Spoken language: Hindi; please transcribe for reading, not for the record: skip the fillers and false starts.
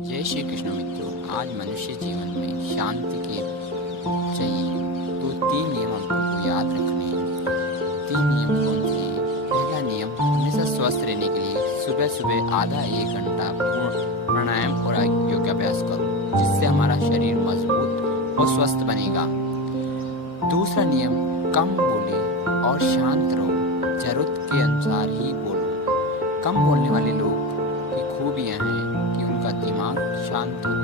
जय श्री कृष्ण मित्रों। आज मनुष्य जीवन में शांति की चाहिए तो 3 नियम हम तुमको याद रखने हैं। 3 नियम कौन से हैं? पहला नियम, हमेशा स्वस्थ रहने के लिए सुबह सुबह आधा 1 घंटा प्राणायाम और योगाभ्यास करो, जिससे हमारा शरीर मजबूत और स्वस्थ बनेगा। दूसरा नियम, कम बोले और शांत रहो, जरूरत के अनुसार ही बोलो। कम बोलने वाले लोग की खूबियाँ हैं कि उनका दिमाग शांत होता है